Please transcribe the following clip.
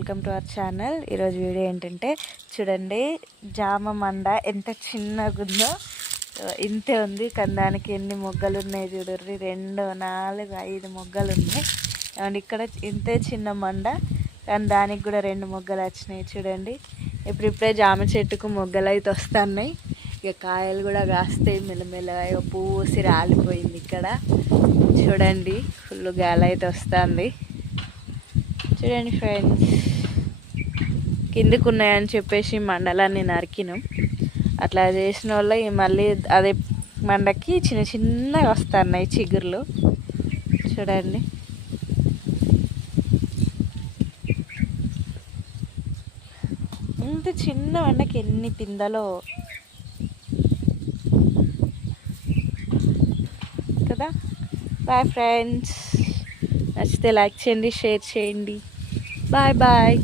Welcome to our channel. ఈరోజు video ఏంటంటే చూడండి, జామ మండ ఎంత చిన్నగా ఉందో. ఇంతే ఉంది కానీ దానికి ఎన్ని మొగ్గలు ఉన్నాయి చూడండి. 2 4 5 మొగ్గలు ఉన్నాయి. అండ్ ఇక్కడ ఇంతే చిన్న మండ కానీ దానికి కూడా 2 మొగ్గలు వచ్చినాయి చూడండి. ఇప్పుడిప్పుడే జామ చెట్టుకు మొగ్గలు అయితే వస్తున్నాయి. ఇక కాయలు కూడా కాస్తాయి మెల్లమెల్లగా. పూసి రాలిపోయింది ఇక్కడ చూడండి. ఫుల్ గాలి అయితే వస్తుంది చూడండి ఫ్రెండ్స్. కిందికి ఉన్నాయని చెప్పేసి మండలాన్ని నరికినాం. అట్లా చేసిన వల్ల మళ్ళీ అదే మండకి చిన్న చిన్నగా వస్తున్నాయి చిగుర్లు చూడండి. ఇంత చిన్న మండకి ఎన్ని పిందలో కదా. బాయ్ ఫ్రెండ్స్, నచ్చితే లైక్ చేయండి, షేర్ చేయండి. Bye bye.